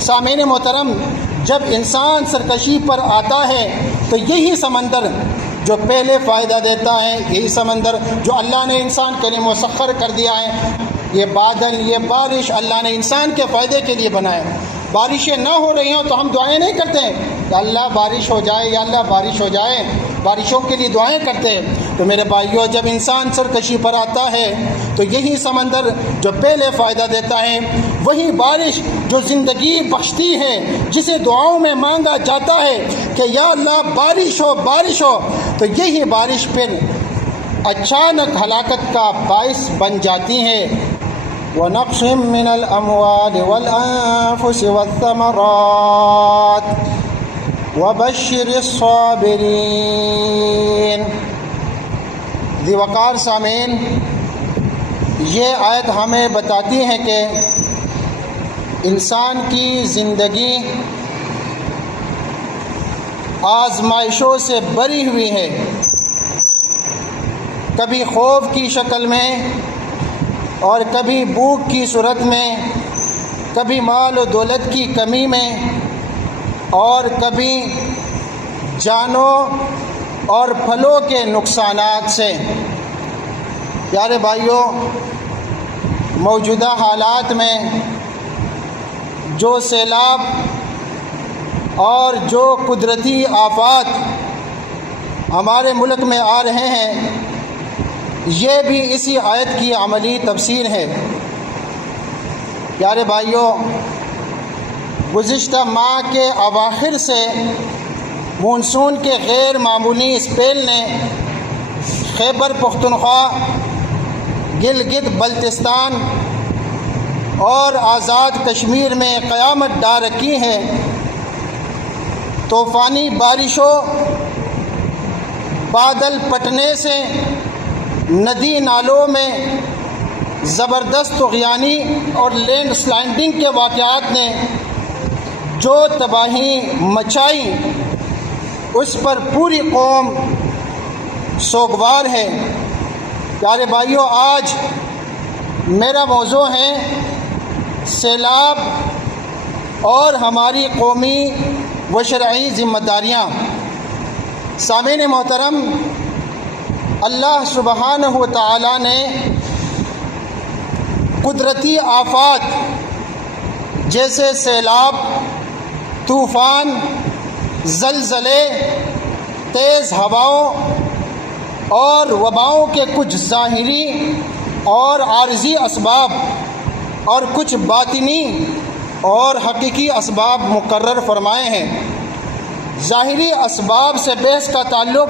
سامعین محترم، جب انسان سرکشی پر آتا ہے تو یہی سمندر جو پہلے فائدہ دیتا ہے، یہی سمندر جو اللہ نے انسان کے لیے مسخر کر دیا ہے، یہ بادل، یہ بارش اللہ نے انسان کے فائدے کے لیے بنایا۔ بارشیں نہ ہو رہی ہوں تو ہم دعائیں نہیں کرتے ہیں کہ اللہ بارش ہو جائے، یا اللہ بارش ہو جائے، بارشوں کے لیے دعائیں کرتے ہیں۔ تو میرے بھائیوں، جب انسان سرکشی پر آتا ہے تو یہی سمندر جو پہلے فائدہ دیتا ہے، وہی بارش جو زندگی بخشتی ہے، جسے دعاؤں میں مانگا جاتا ہے کہ یا اللہ بارش ہو، بارش ہو، تو یہی بارش پھر اچانک ہلاکت کا باعث بن جاتی ہے۔ وَنَقْصٍ مِّنَ الْأَمْوَالِ وَالْأَنفُسِ وَالثَّمَرَاتِ وَبَشِّرِ الصَّابِرِينَ۔ ذی وقار سامعین، یہ آیت ہمیں بتاتی ہے کہ انسان کی زندگی آزمائشوں سے بھری ہوئی ہے، کبھی خوف کی شکل میں اور کبھی بھوک کی صورت میں، کبھی مال و دولت کی کمی میں، اور کبھی جانوں اور پھلوں کے نقصانات سے۔ پیارے بھائیوں، موجودہ حالات میں جو سیلاب اور جو قدرتی آفات ہمارے ملک میں آ رہے ہیں، یہ بھی اسی آیت کی عملی تفسیر ہے۔ پیارے بھائیوں، گزشتہ ماہ کے اواخر سے مونسون کے غیر معمولی اسپیل نے خیبر پختونخوا، گلگت بلتستان اور آزاد کشمیر میں قیامت ڈال رکھی ہے۔ طوفانی بارشوں، بادل پھٹنے سے، ندی نالوں میں زبردست طغیانی اور لینڈ سلائڈنگ کے واقعات نے جو تباہی مچائی، اس پر پوری قوم سوگوار ہے۔ پیارے بھائیوں، آج میرا موضوع ہے سیلاب اور ہماری قومی و شرعی ذمہ داریاں۔ سامعین محترم، اللہ سبحانہ و تعالی نے قدرتی آفات جیسے سیلاب، طوفان، زلزلے، تیز ہواؤں اور وباؤں کے کچھ ظاہری اور عارضی اسباب اور کچھ باطنی اور حقیقی اسباب مقرر فرمائے ہیں۔ ظاہری اسباب سے بحث کا تعلق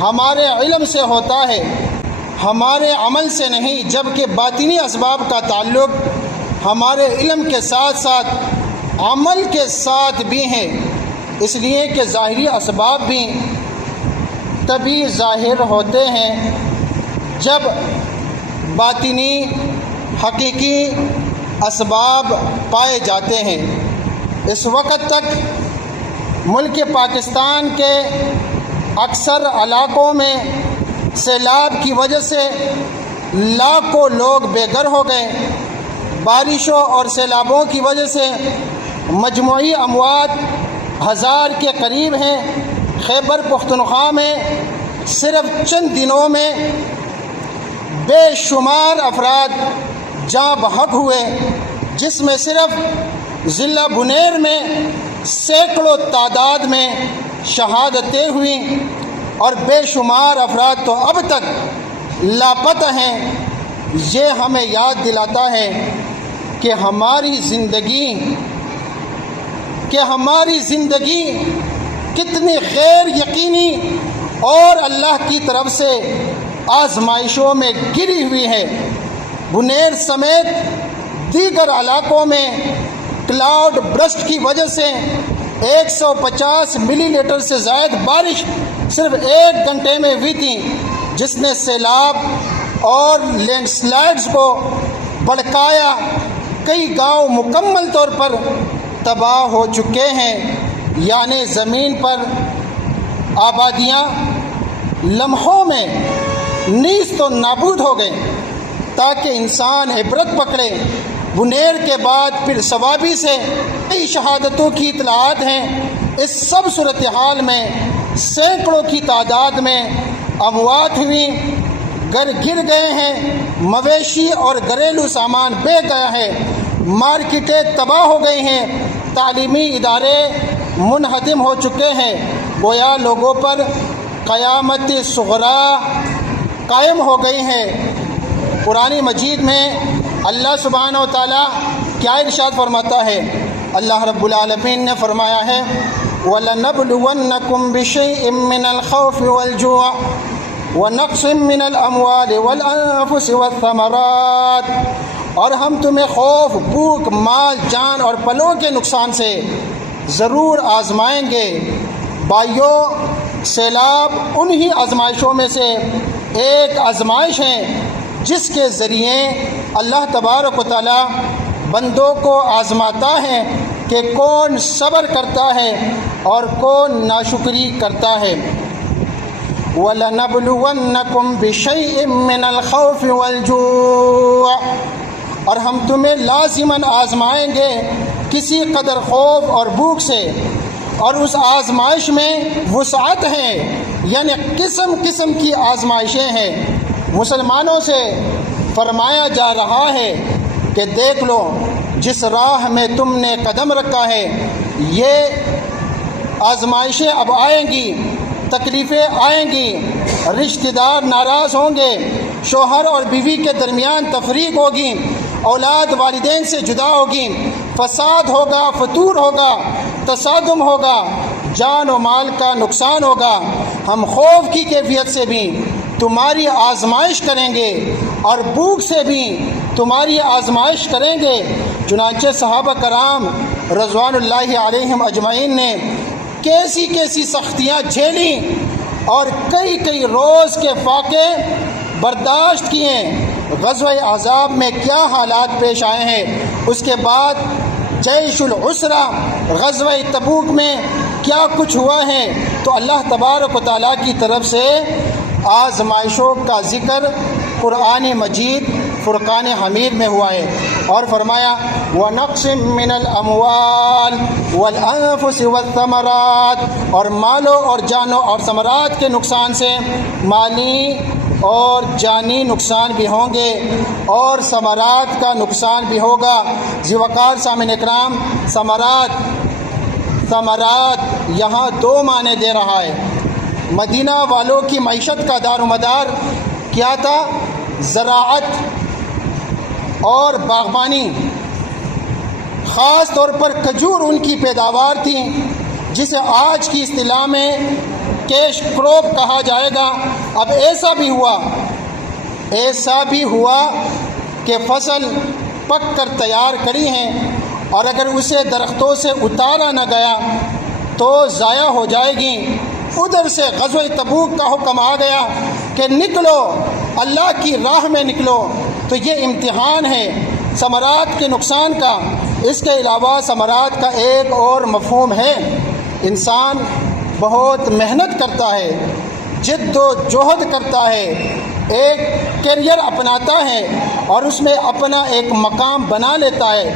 ہمارے علم سے ہوتا ہے، ہمارے عمل سے نہیں، جبکہ باطنی اسباب کا تعلق ہمارے علم کے ساتھ ساتھ عمل کے ساتھ بھی ہیں، اس لیے کہ ظاہری اسباب بھی تبھی ظاہر ہوتے ہیں جب باطنی حقیقی اسباب پائے جاتے ہیں۔ اس وقت تک ملک پاکستان کے اکثر علاقوں میں سیلاب کی وجہ سے لاکھوں لوگ بے گھر ہو گئے۔ بارشوں اور سیلابوں کی وجہ سے مجموعی اموات 1000 کے قریب ہیں۔ خیبر پختونخوا میں صرف چند دنوں میں بے شمار افراد جاں بحق ہوئے، جس میں صرف ضلع بنیر میں سینکڑوں تعداد میں شہادتیں ہوئیں اور بے شمار افراد تو اب تک لاپتہ ہیں۔ یہ ہمیں یاد دلاتا ہے کہ ہماری زندگی کتنی غیر یقینی اور اللہ کی طرف سے آزمائشوں میں گری ہوئی ہے۔ بنیر سمیت دیگر علاقوں میں کلاؤڈ برسٹ کی وجہ سے 150 ملی لیٹر سے زائد بارش صرف 1 گھنٹے میں ہوئی تھی، جس نے سیلاب اور لینڈ سلائڈز کو بھڑکایا۔ کئی گاؤں مکمل طور پر تباہ ہو چکے ہیں، یعنی زمین پر آبادیاں لمحوں میں نیست و نابود ہو گئیں۔ تاکہ انسان عبرت پکڑے بنیر کے بعد پھر ثوابی سے کئی شہادتوں کی اطلاعات ہیں۔ اس سب صورتحال میں سینکڑوں کی تعداد میں اموات ہوئی، گھر گر گئے ہیں، مویشی اور گھریلو سامان بہہ گیا ہے، مارکیٹیں تباہ ہو گئی ہیں، تعلیمی ادارے منہدم ہو چکے ہیں، گویا لوگوں پر قیامت صغریٰ قائم ہو گئی ہے۔ قرآن مجید میں اللہ سبحانہ و تعالیٰ کیا ارشاد فرماتا ہے؟ اللہ رب العالمین نے فرمایا ہے وَلَنَبْلُوَنَّكُمْ بِشَيْءٍ مِّنَ الْخَوْفِ وَالْجُوعِ وَنَقْصٍ مِّنَ الْأَمْوَالِ وَالْأَنفُسِ وَالثَّمَرَاتِ، اور ہم تمہیں خوف، بھوک، مال، جان اور پلوں کے نقصان سے ضرور آزمائیں گے۔ بھائیو، سیلاب انہی آزمائشوں میں سے ایک آزمائش ہے جس کے ذریعے اللہ تبارک و تعالیٰ بندوں کو آزماتا ہے کہ کون صبر کرتا ہے اور کون ناشکری کرتا ہے۔ وَلَنَبْلُوَنَّكُمْ بِشَيْءٍ مِّنَ الْخَوْفِ وَالْجُوعِ، اور ہم تمہیں لازماً آزمائیں گے کسی قدر خوف اور بھوک سے، اور اس آزمائش میں وسعت ہے، یعنی قسم قسم کی آزمائشیں ہیں۔ مسلمانوں سے فرمایا جا رہا ہے کہ دیکھ لو جس راہ میں تم نے قدم رکھا ہے یہ آزمائشیں اب آئیں گی، تکلیفیں آئیں گی، رشتہ دار ناراض ہوں گے، شوہر اور بیوی کے درمیان تفریق ہوگی، اولاد والدین سے جدا ہوگی، فساد ہوگا، فتور ہوگا، تصادم ہوگا، جان و مال کا نقصان ہوگا۔ ہم خوف کی کیفیت سے بھی تمہاری آزمائش کریں گے اور بھوک سے بھی تمہاری آزمائش کریں گے۔ چنانچہ صحابہ کرام رضوان اللہ علیہم اجمعین نے کیسی کیسی سختیاں جھیلیں اور کئی کئی روز کے فاقے برداشت کیے۔ غزوہ احزاب میں کیا حالات پیش آئے ہیں، اس کے بعد جیش العسرہ غزوہ تبوک میں کیا کچھ ہوا ہے، تو اللہ تبارک و تعالیٰ کی طرف سے آزمائشوں کا ذکر قرآن مجید فرقان حمید میں ہوا ہے، اور فرمایا وَنَقْصٍ مِّنَ الْأَمْوَالِ وَالْأَنفُسِ وَالثَّمَرَاتِ، اور مالوں اور جانوں اور ثمرات کے نقصان سے مالی اور جانی نقصان بھی ہوں گے اور ثمرات کا نقصان بھی ہوگا۔ ذی وقار سامعین اکرام، ثمرات یہاں دو معنی دے رہا ہے۔ مدینہ والوں کی معیشت کا دار و مدار کیا تھا؟ زراعت اور باغبانی، خاص طور پر کھجور ان کی پیداوار تھی، جسے آج کی اصطلاح میں کیش کروپ کہا جائے گا۔ اب ایسا بھی ہوا کہ فصل پک کر تیار کری ہیں، اور اگر اسے درختوں سے اتارا نہ گیا تو ضائع ہو جائے گی۔ ادھر سے غزوہ تبوک کا حکم آ گیا کہ نکلو، اللہ کی راہ میں نکلو، تو یہ امتحان ہے ثمرات کے نقصان کا۔ اس کے علاوہ ثمرات کا ایک اور مفہوم ہے، انسان بہت محنت کرتا ہے، جد و جہد کرتا ہے، ایک کیریئر اپناتا ہے اور اس میں اپنا ایک مقام بنا لیتا ہے،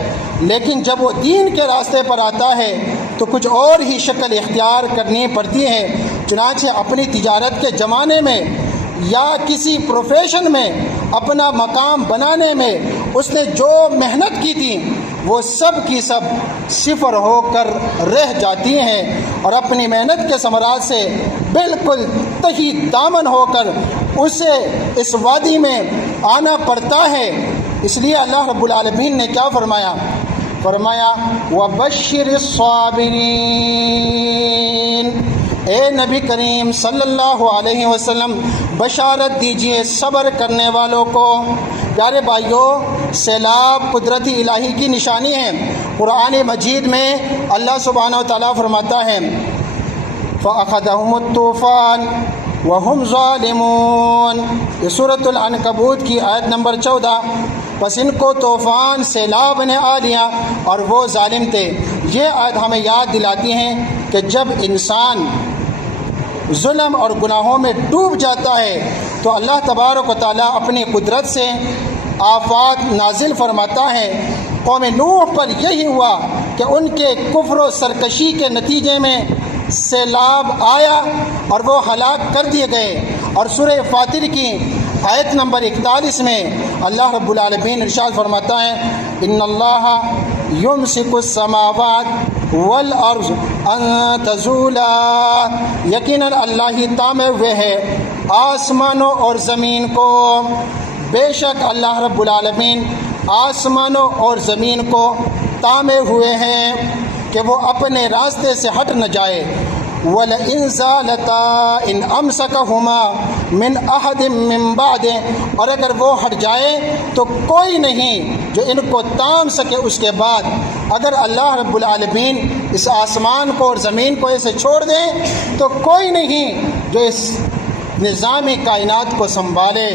لیکن جب وہ دین کے راستے پر آتا ہے تو کچھ اور ہی شکل اختیار کرنی پڑتی ہے۔ چنانچہ اپنی تجارت کے زمانے میں یا کسی پروفیشن میں اپنا مقام بنانے میں اس نے جو محنت کی تھی وہ سب کی سب صفر ہو کر رہ جاتی ہیں، اور اپنی محنت کے ثمرات سے بالکل تہی دامن ہو کر اسے اس وادی میں آنا پڑتا ہے۔ اس لیے اللہ رب العالمین نے کیا فرمایا؟ وَبَشِّرِ الصَّابِرِينَ، اے نبی کریم صلی اللہ علیہ وسلم بشارت دیجئے صبر کرنے والوں کو۔ پیارے بھائیوں، سیلاب قدرتی الہی کی نشانی ہے۔ قرآن مجید میں اللہ سبحانہ و تعالیٰ فرماتا ہے فَأَخَذَهُمُ الطُّوفَانُ وَهُمْ ظَالِمُونَ، یہ سورۃ العنکبوت کی آیت نمبر 14۔ بس ان کو طوفان سیلاب نے آ لیا اور وہ ظالم تھے۔ یہ آیت ہمیں یاد دلاتی ہیں کہ جب انسان ظلم اور گناہوں میں ڈوب جاتا ہے تو اللہ تبارک و تعالیٰ اپنی قدرت سے آفات نازل فرماتا ہے، قوم نوح پر یہی ہوا کہ ان کے کفر و سرکشی کے نتیجے میں سیلاب آیا اور وہ ہلاک کر دیے گئے۔ اور سورہ فاطر کی آیت نمبر 41 میں اللہ رب العالمین ارشاد فرماتا ہے، ان اللہ یمسک السماوات والارض ان تزولا، یقیناً اللہ ہی تامے ہوئے ہے آسمانوں اور زمین کو، بے شک اللہ رب العالمین آسمانوں اور زمین کو تامے ہوئے ہیں کہ وہ اپنے راستے سے ہٹ نہ جائے۔ وَلَئِن زَالَتَا إِنْ أَمْسَكَهُمَا مِنْ أَحَدٍ مِّن بَعْدِهِ، اور اگر وہ ہٹ جائے تو کوئی نہیں جو ان کو تام سکے اس کے بعد۔ اگر اللہ رب العالمین اس آسمان کو اور زمین کو ایسے چھوڑ دیں تو کوئی نہیں جو اس نظام کائنات کو سنبھالے۔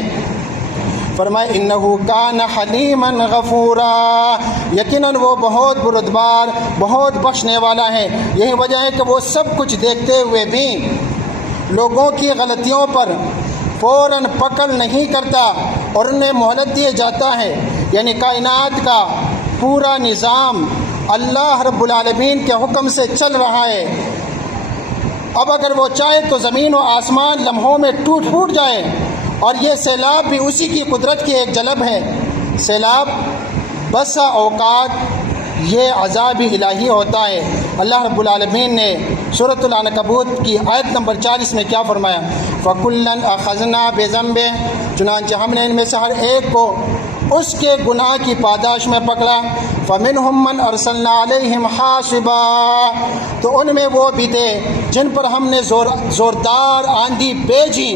فرمائے انہو کان حلیما غفورا، یقیناً وہ بہت بردبار، بہت بخشنے والا ہے۔ یہی وجہ ہے کہ وہ سب کچھ دیکھتے ہوئے بھی لوگوں کی غلطیوں پر فوراً پکڑ نہیں کرتا اور انہیں مہلت دیے جاتا ہے۔ یعنی کائنات کا پورا نظام اللہ رب العالمین کے حکم سے چل رہا ہے۔ اب اگر وہ چاہے تو زمین و آسمان لمحوں میں ٹوٹ جائے، اور یہ سیلاب بھی اسی کی قدرت کی ایک جلب ہے۔ سیلاب بسا اوقات یہ عذاب الہی ہوتا ہے۔ اللہ رب العالمین نے سورۃ العنکبوت کی آیت نمبر 40 میں کیا فرمایا؟ فَكُلًّا أَخَذْنَا بِذَنبِهِ، چنانچہ ہم نے ان میں سے ہر ایک کو اس کے گناہ کی پاداش میں پکڑا۔ فَمِنْهُمْ مَنْ أَرْسَلْنَا عَلَيْهِمْ حَاصِبًا، تو ان میں وہ بھی تھے جن پر ہم نے زوردار آندھی بھیجی۔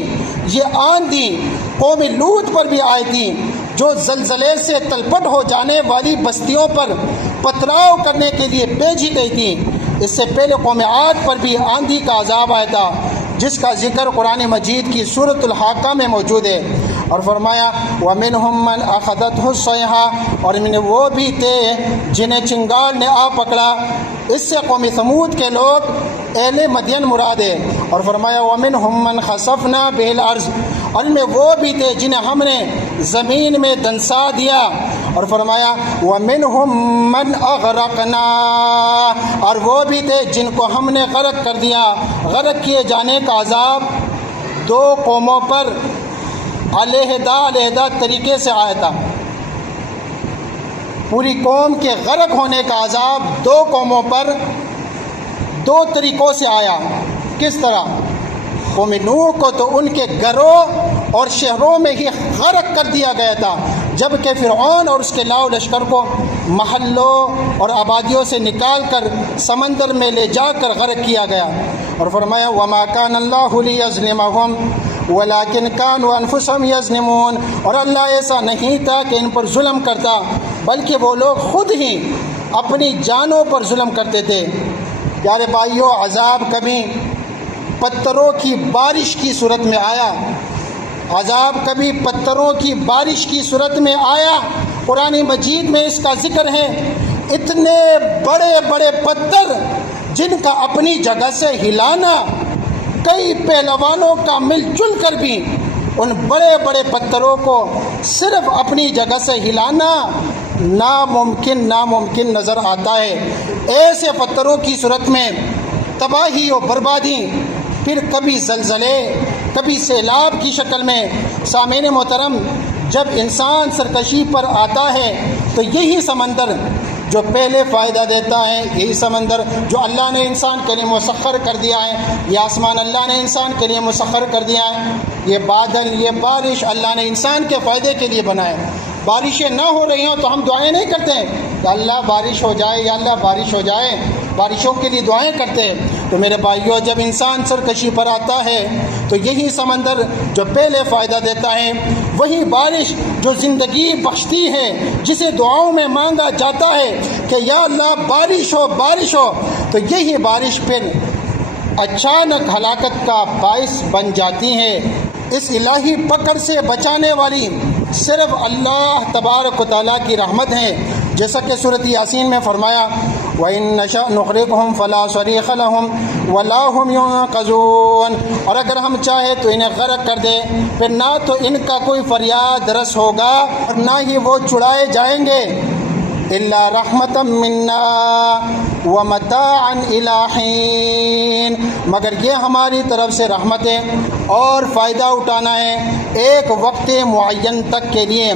یہ آندھی قوم لوط پر بھی آئی تھی جو زلزلے سے تلپٹ ہو جانے والی بستیوں پر پتھراؤ کرنے کے لیے بھیجی گئی تھی۔ اس سے پہلے قوم عاد پر بھی آندھی کا عذاب آیا تھا، جس کا ذکر قرآن مجید کی سورۃ الحاقہ میں موجود ہے۔ اور فرمایا وَمِنْهُمْ مَنْ أَخَذَتْهُ الصَّيْحَةُ، اور ان میں وہ بھی تھے جنہیں چنگال نے آ پکڑا۔ اس سے قوم ثمود کے لوگ اہل مدین مراد ہے۔ اور فرمایا وَمِنْهُمْ مَنْ خَسَفْنَا بِهِ الْأَرْضَ، اور ان میں وہ بھی تھے جنہیں ہم نے زمین میں دنسا دیا۔ اور فرمایا وَمِنْهُمْ مَنْ أَغْرَقْنَا، اور وہ بھی تھے جن کو ہم نے غرق کر دیا۔ غرق کیے جانے کا عذاب دو قوموں پر علیحدہ طریقے سے آیا تھا۔ پوری قوم کے غرق ہونے کا عذاب دو قوموں پر دو طریقوں سے آیا۔ کس طرح؟ قوم نوح کو تو ان کے گھروں اور شہروں میں ہی غرق کر دیا گیا تھا، جبکہ فرعون اور اس کے لاؤ لشکر کو محلوں اور آبادیوں سے نکال کر سمندر میں لے جا کر غرق کیا گیا۔ اور فرمایا وما کان اللہ لیظلمہم ولکن کانوا انفسہم یظلمون، اور اللہ ایسا نہیں تھا کہ ان پر ظلم کرتا، بلکہ وہ لوگ خود ہی اپنی جانوں پر ظلم کرتے تھے۔ پیارے بھائیوں، عذاب کبھی پتھروں کی بارش کی صورت میں آیا، عذاب کبھی پتھروں کی بارش کی صورت میں آیا۔ قرآن مجید میں اس کا ذکر ہے۔ اتنے بڑے بڑے پتھر جن کا اپنی جگہ سے ہلانا کئی پہلوانوں کا مل جل کر بھی ان بڑے بڑے پتھروں کو صرف اپنی جگہ سے ہلانا ناممکن نظر آتا ہے۔ ایسے پتھروں کی صورت میں تباہی و بربادی، پھر کبھی زلزلے، کبھی سیلاب کی شکل میں۔ سامعین محترم، جب انسان سرکشی پر آتا ہے تو یہی سمندر جو پہلے فائدہ دیتا ہے، یہی سمندر جو اللہ نے انسان کے لیے مسخر کر دیا ہے، یہ آسمان اللہ نے انسان کے لیے مسخر کر دیا ہے، یہ بادل، یہ بارش اللہ نے انسان کے فائدے کے لیے بنایا۔ بارشیں نہ ہو رہی ہوں تو ہم دعائیں نہیں کرتے ہیں کہ اللہ بارش ہو جائے، یا اللہ بارش ہو جائے، بارشوں کے لیے دعائیں کرتے ہیں۔ تو میرے بھائیوں، جب انسان سرکشی پر آتا ہے تو یہی سمندر جو پہلے فائدہ دیتا ہے، وہی بارش جو زندگی بخشتی ہے، جسے دعاؤں میں مانگا جاتا ہے کہ یا اللہ بارش ہو بارش ہو، تو یہی بارش پھر اچانک ہلاکت کا باعث بن جاتی ہے۔ اس الہی پکڑ سے بچانے والی صرف اللہ تبارک و تعالیٰ کی رحمت ہے، جیسا کہ سورۃ یاسین میں فرمایا وَإِن نَّشَأْ نُغْرِقْهُمْ فَلَا صَرِيخَ لَهُمْ وَلَا هُمْ يُنقَذُونَ، اور اگر ہم چاہے تو انہیں غرق کر دے، پھر نہ تو ان کا کوئی فریاد رس ہوگا اور نہ ہی وہ چھڑائے جائیں گے، إِلَّا رَحْمَةً مِنَّا وَمَتَاعًا إِلَىٰ حِينٍ، مگر یہ ہماری طرف سے رحمت ہے اور فائدہ اٹھانا ہے ایک وقت معین تک کے لیے۔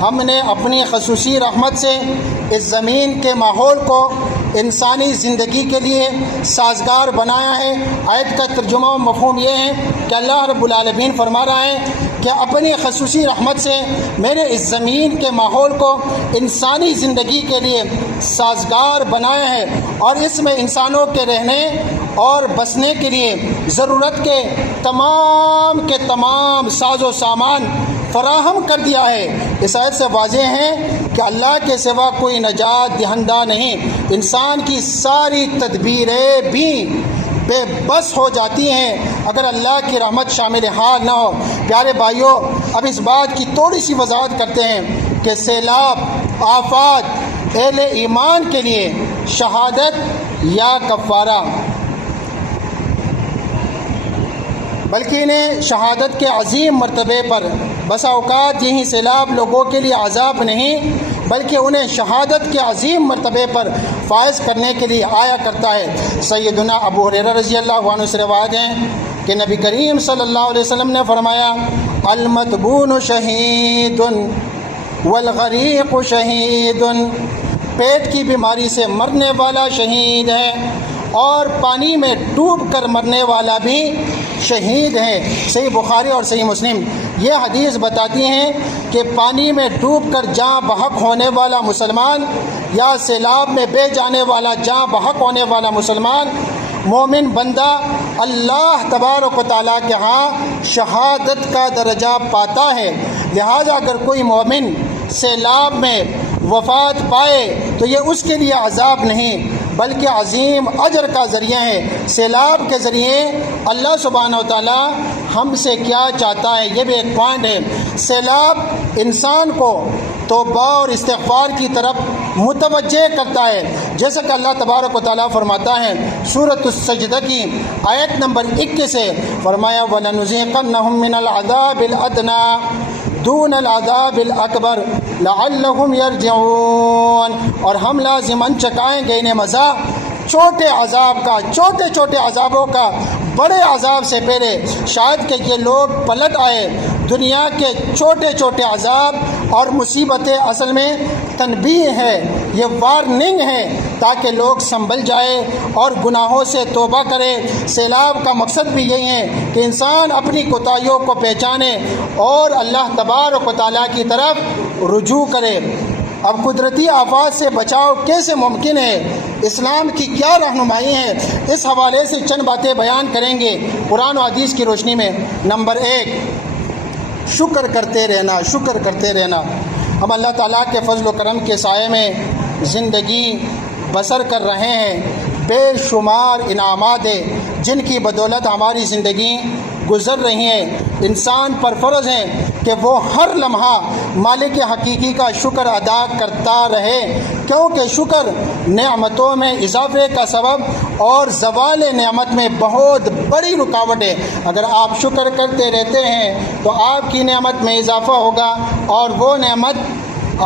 ہم نے اپنی خصوصی رحمت سے اس زمین کے ماحول کو انسانی زندگی کے لیے سازگار بنایا ہے۔ آیت کا ترجمہ و مفہوم یہ ہے کہ اللہ رب العالمین فرما رہا ہے کہ اپنی خصوصی رحمت سے میرے اس زمین کے ماحول کو انسانی زندگی کے لیے سازگار بنایا ہے، اور اس میں انسانوں کے رہنے اور بسنے کے لیے ضرورت کے تمام ساز و سامان فراہم کر دیا ہے۔ اس آیت سے واضح ہے کہ اللہ کے سوا کوئی نجات دہندہ نہیں۔ انسان کی ساری تدبیریں بھی بے بس ہو جاتی ہیں اگر اللہ کی رحمت شامل حال نہ ہو۔ پیارے بھائیوں، اب اس بات کی تھوڑی سی وضاحت کرتے ہیں کہ سیلاب، آفات اہل ایمان کے لیے شہادت یا کفارہ، بلکہ انہیں شہادت کے عظیم مرتبے پر بسا اوقات یہی سیلاب لوگوں کے لیے عذاب نہیں بلکہ انہیں شہادت کے عظیم مرتبے پر فائز کرنے کے لیے آیا کرتا ہے۔ سیدنا ابو ہریرہ رضی اللہ عنہ سے روایت ہے کہ نبی کریم صلی اللہ علیہ وسلم نے فرمایا، المتبون شہید والغریق شہید، پیٹ کی بیماری سے مرنے والا شہید ہے اور پانی میں ڈوب کر مرنے والا بھی شہید ہے۔ صحیح بخاری اور صحیح مسلم یہ حدیث بتاتی ہیں کہ پانی میں ڈوب کر جاں بحق ہونے والا مسلمان یا سیلاب میں بہہ جانے والا جاں بحق ہونے والا مسلمان مومن بندہ اللہ تبارک و تعالیٰ کے ہاں شہادت کا درجہ پاتا ہے۔ لہذا اگر کوئی مومن سیلاب میں وفات پائے تو یہ اس کے لیے عذاب نہیں بلکہ عظیم اجر کا ذریعہ ہے۔ سیلاب کے ذریعے اللہ سبحانہ و تعالیٰ ہم سے کیا چاہتا ہے یہ بھی ایک پوائنٹ ہے۔ سیلاب انسان کو توبہ اور استغفار کی طرف متوجہ کرتا ہے، جیسا کہ اللہ تبارک و تعالیٰ فرماتا ہے سورۃ السجدہ کی آیت نمبر 21 سے، فرمایا وَلَنُذِيقَنَّهُم مِّنَ الْعَذَابِ الْأَدْنَىٰ دون العذاب الاکبر لعلہم یرجعون، اور ہم لازماً چکائیں گے انہیں مزہ چھوٹے عذاب کا، چھوٹے چھوٹے عذابوں کا بڑے عذاب سے پہلے، شاید کہ یہ لوگ پلٹ آئے۔ دنیا کے چھوٹے چھوٹے عذاب اور مصیبتیں اصل میں تنبیہ ہے، یہ وارننگ ہے تاکہ لوگ سنبھل جائے اور گناہوں سے توبہ کرے۔ سیلاب کا مقصد بھی یہی ہے کہ انسان اپنی کوتاہیوں کو پہچانے اور اللہ تبارک و تعالیٰ کی طرف رجوع کرے۔ اب قدرتی آفات سے بچاؤ کیسے ممکن ہے، اسلام کی کیا رہنمائی ہے، اس حوالے سے چند باتیں بیان کریں گے قرآن و حدیث کی روشنی میں۔ نمبر 1، شکر کرتے رہنا، شکر کرتے رہنا۔ ہم اللہ تعالیٰ کے فضل و کرم کے سائے میں زندگی بسر کر رہے ہیں، بے شمار انعامات ہیں جن کی بدولت ہماری زندگی گزر رہی ہیں۔ انسان پر فرض ہے کہ وہ ہر لمحہ مالک حقیقی کا شکر ادا کرتا رہے، کیونکہ شکر نعمتوں میں اضافے کا سبب اور زوال نعمت میں بہت بڑی رکاوٹ ہے۔ اگر آپ شکر کرتے رہتے ہیں تو آپ کی نعمت میں اضافہ ہوگا اور وہ نعمت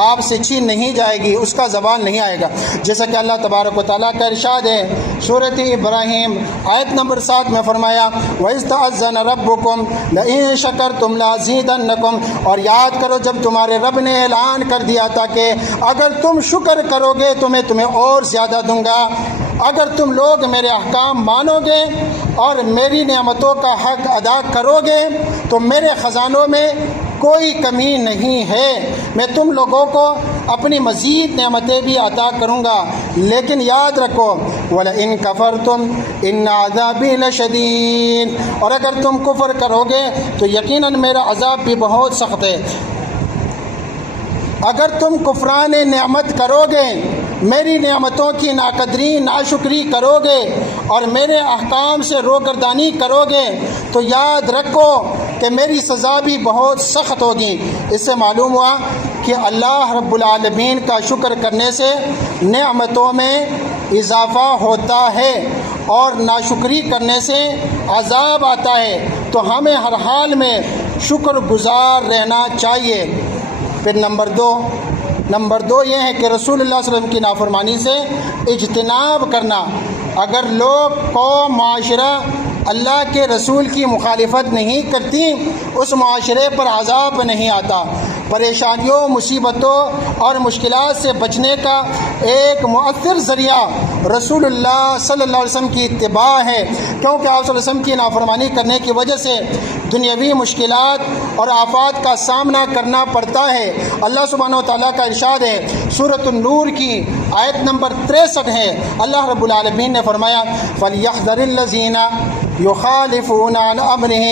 آپ سے چھین نہیں جائے گی، اس کا زوال نہیں آئے گا، جیسا کہ اللہ تبارک و تعالیٰ کا ارشاد ہے سورۃ ابراہیم آیت نمبر 7 میں فرمایا وَإِذْ تَأَذَّنَ رَبُّكُمْ لَئِن شَكَرْتُمْ لَأَزِيدَنَّكُمْ، اور یاد کرو جب تمہارے رب نے اعلان کر دیا تھا کہ اگر تم شکر کرو گے تو میں تمہیں اور زیادہ دوں گا۔ اگر تم لوگ میرے احکام مانو گے اور میری نعمتوں کا حق ادا کرو گے تو میرے خزانوں میں کوئی کمی نہیں ہے، میں تم لوگوں کو اپنی مزید نعمتیں بھی عطا کروں گا، لیکن یاد رکھو وَلَئِن كَفَرْتُمْ إِنَّ عَذَابِي لَشَدِيدٌ، اور اگر تم کفر کرو گے تو یقیناً میرا عذاب بھی بہت سخت ہے۔ اگر تم کفران نعمت کرو گے، میری نعمتوں کی ناقدری ناشکری کرو گے اور میرے احکام سے روگردانی کرو گے تو یاد رکھو کہ میری سزا بھی بہت سخت ہوگی۔ اس سے معلوم ہوا کہ اللہ رب العالمین کا شکر کرنے سے نعمتوں میں اضافہ ہوتا ہے اور ناشکری کرنے سے عذاب آتا ہے، تو ہمیں ہر حال میں شکر گزار رہنا چاہیے۔ پھر نمبر دو یہ ہے کہ رسول اللہ صلی اللہ علیہ وسلم کی نافرمانی سے اجتناب کرنا۔ اگر لوگ قوم معاشرہ اللہ کے رسول کی مخالفت نہیں کرتی، اس معاشرے پر عذاب نہیں آتا۔ پریشانیوں، مصیبتوں اور مشکلات سے بچنے کا ایک مؤثر ذریعہ رسول اللہ صلی اللہ علیہ وسلم کی اتباع ہے، کیونکہ آپ صلی اللہ علیہ وسلم کی نافرمانی کرنے کی وجہ سے دنیاوی مشکلات اور آفات کا سامنا کرنا پڑتا ہے۔ اللہ سبحانہ و تعالیٰ کا ارشاد ہے، سورۃ النور کی آیت نمبر 63 ہے، اللہ رب العالمین نے فرمایا فَلْيَحْذَرِ الَّذِينَ يُخَالِفُونَ عَنْ أَمْرِهِ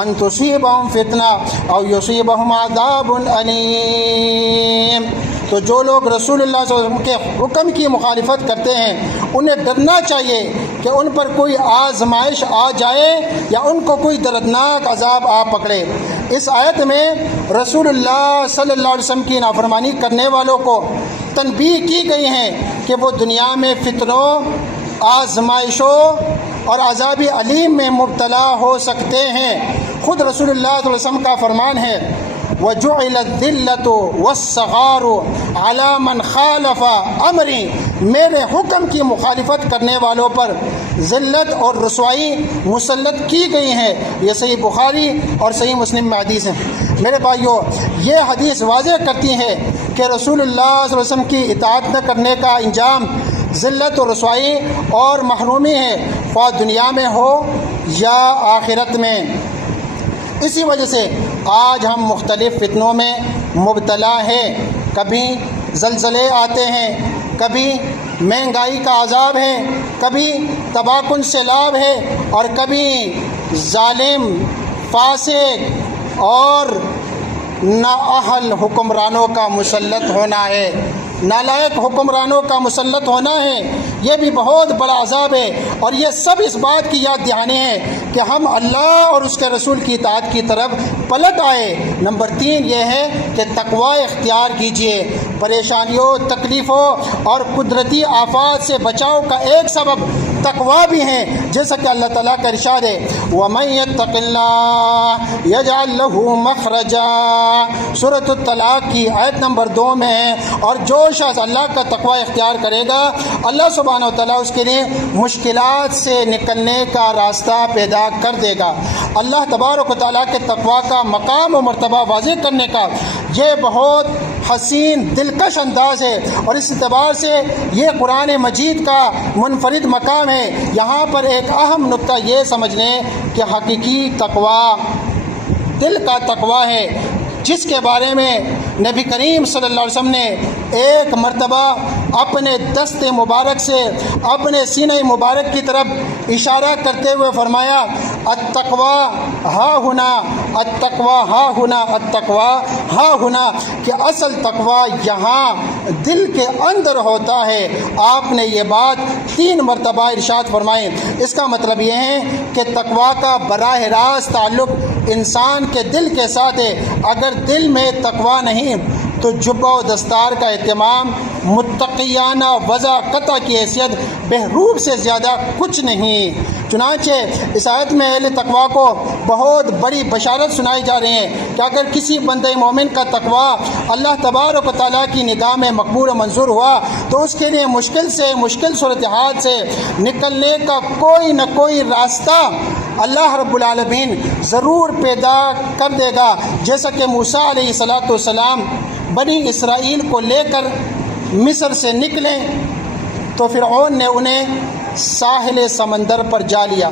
أَن تُصِيبَهُمْ فِتْنَةٌ أَوْ يُصِيبَهُمْ عَذَابٌ أَلِيمٌ۔ تو جو لوگ رسول اللہ صلی اللہ علیہ وسلم کے حکم کی مخالفت کرتے ہیں، انہیں ڈرنا چاہیے کہ ان پر کوئی آزمائش آ جائے یا ان کو کوئی دردناک عذاب آ پکڑے۔ اس آیت میں رسول اللہ صلی اللہ علیہ وسلم کی نافرمانی کرنے والوں کو تنبیہ کی گئی ہے کہ وہ دنیا میں فتنوں، آزمائشوں اور عذاب علیم میں مبتلا ہو سکتے ہیں۔ خود رسول اللہ صلی اللہ علیہ وسلم کا فرمان ہے وَجُعِلَ الذِّلَّةُ وَالصَّغَارُ عَلَى مَنْ خَالَفَ أَمْرِي، میرے حکم کی مخالفت کرنے والوں پر ذلت اور رسوائی مسلط کی گئی ہے۔ یہ صحیح بخاری اور صحیح مسلم میں حدیث ہے۔ میرے بھائیو، یہ حدیث واضح کرتی ہے کہ رسول اللہ صلی اللہ علیہ وسلم کی اطاعت نہ کرنے کا انجام ذلت و رسوائی اور محرومی ہے، خواہ دنیا میں ہو یا آخرت میں۔ اسی وجہ سے آج ہم مختلف فتنوں میں مبتلا ہیں۔ کبھی زلزلے آتے ہیں، کبھی مہنگائی کا عذاب ہے، کبھی تباکن سیلاب ہے، اور کبھی ظالم، فاسق اور نااہل حکمرانوں کا مسلط ہونا ہے، نالائق حکمرانوں کا مسلط ہونا ہے۔ یہ بھی بہت بڑا عذاب ہے، اور یہ سب اس بات کی یاد دہانی ہے کہ ہم اللہ اور اس کے رسول کی اطاعت کی طرف پلٹ آئے۔ نمبر 3 یہ ہے کہ تقوی اختیار کیجیے۔ پریشانیوں، تکلیفوں اور قدرتی آفات سے بچاؤ کا ایک سبب تقوی بھی ہے، جیسا کہ اللہ تعالیٰ کا ارشاد ہے وَمَن يَتَّقِ اللَّهَ يَجْعَل لَّهُ مَخْرَجًا، سورۃ الطلاق کی آیت نمبر 2 میں ہے۔ اور جو شخص اللہ کا تقوی اختیار کرے گا، اللہ سبحانہ و تعالیٰ اس کے لیے مشکلات سے نکلنے کا راستہ پیدا کر دے گا۔ اللہ تبارک و تعالیٰ کے تقوی کا مقام و مرتبہ واضح کرنے کا یہ بہت حسین دلکش انداز ہے، اور اس اعتبار سے یہ قرآن مجید کا منفرد مقام ہے۔ یہاں پر ایک اہم نقطہ یہ سمجھ لیں کہ حقیقی تقوی دل کا تقوی ہے، جس کے بارے میں نبی کریم صلی اللہ علیہ وسلم نے ایک مرتبہ اپنے دست مبارک سے اپنے سینہ مبارک کی طرف اشارہ کرتے ہوئے فرمایا التقوی ہا ہنا، التقوی ہا ہنا، التقوی ہا ہنا، کہ اصل تقوی یہاں دل کے اندر ہوتا ہے۔ آپ نے یہ بات 3 مرتبہ ارشاد فرمائی۔ اس کا مطلب یہ ہے کہ تقوی کا براہ راست تعلق انسان کے دل کے ساتھ ہے۔ اگر دل میں تقوی نہیں تو جبہ و دستار کا اہتمام متقیانہ وضع کی حیثیت بہروب سے زیادہ کچھ نہیں۔ چنانچہ اس آیت میں اہل تقوی کو بہت بڑی بشارت سنائی جا رہی ہے کہ اگر کسی بندہ مومن کا تقوی اللہ تبارک و تعالیٰ کی نگاہ میں مقبول و منظور ہوا تو اس کے لیے مشکل صورتحال سے نکلنے کا کوئی نہ کوئی راستہ اللہ رب العالمین ضرور پیدا کر دے گا۔ جیسا کہ موسیٰ علیہ السلام بنی اسرائیل کو لے کر مصر سے نکلے تو فرعون نے انہیں ساحل سمندر پر جا لیا۔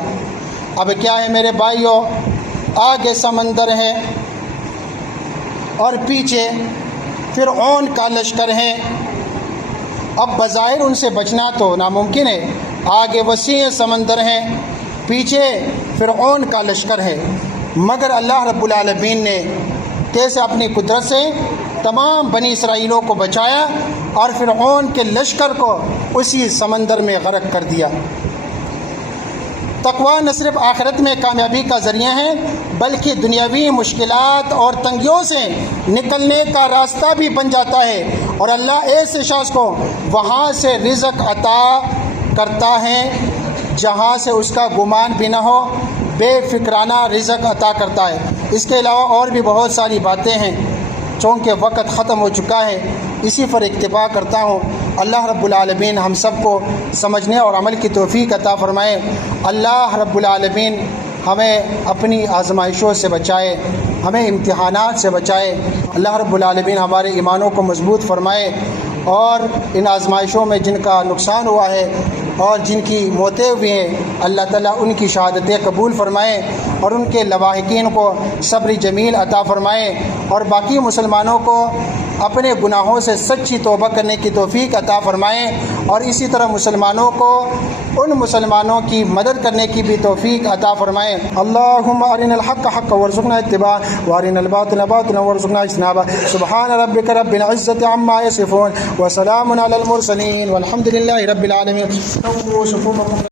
اب کیا ہے میرے بھائیوں، آگے سمندر ہے اور پیچھے فرعون کا لشکر ہے۔ اب بظاہر ان سے بچنا تو ناممکن ہے، آگے وسیع سمندر ہے، پیچھے فرعون کا لشکر ہے، مگر اللہ رب العالمین نے کیسے اپنی قدرت سے تمام بنی اسرائیلوں کو بچایا اور فرعون کے لشکر کو اسی سمندر میں غرق کر دیا۔ تقوی نہ صرف آخرت میں کامیابی کا ذریعہ ہے بلکہ دنیاوی مشکلات اور تنگیوں سے نکلنے کا راستہ بھی بن جاتا ہے، اور اللہ ایسے شخص کو وہاں سے رزق عطا کرتا ہے جہاں سے اس کا گمان بھی نہ ہو، بے فکرانہ رزق عطا کرتا ہے۔ اس کے علاوہ اور بھی بہت ساری باتیں ہیں، چونکہ وقت ختم ہو چکا ہے اسی پر اکتفا کرتا ہوں۔ اللہ رب العالمین ہم سب کو سمجھنے اور عمل کی توفیق عطا فرمائے۔ اللہ رب العالمین ہمیں اپنی آزمائشوں سے بچائے، ہمیں امتحانات سے بچائے۔ اللہ رب العالمین ہمارے ایمانوں کو مضبوط فرمائے، اور ان آزمائشوں میں جن کا نقصان ہوا ہے اور جن کی موتیں ہوئی ہیں، اللہ تعالیٰ ان کی شہادتیں قبول فرمائے اور ان کے لواحقین کو صبر جمیل عطا فرمائے، اور باقی مسلمانوں کو اپنے گناہوں سے سچی توبہ کرنے کی توفیق عطا فرمائیں، اور اسی طرح مسلمانوں کو ان مسلمانوں کی مدد کرنے کی بھی توفیق عطا فرمائیں۔ اللہم ارنا الحق حقا وارزقنا اتباعہ وارنا الباطل باطلا وارزقنا اجتنابہ۔ سبحان ربک رب العزة عما یصفون وسلام علی المرسلین والحمد للہ رب العالمین۔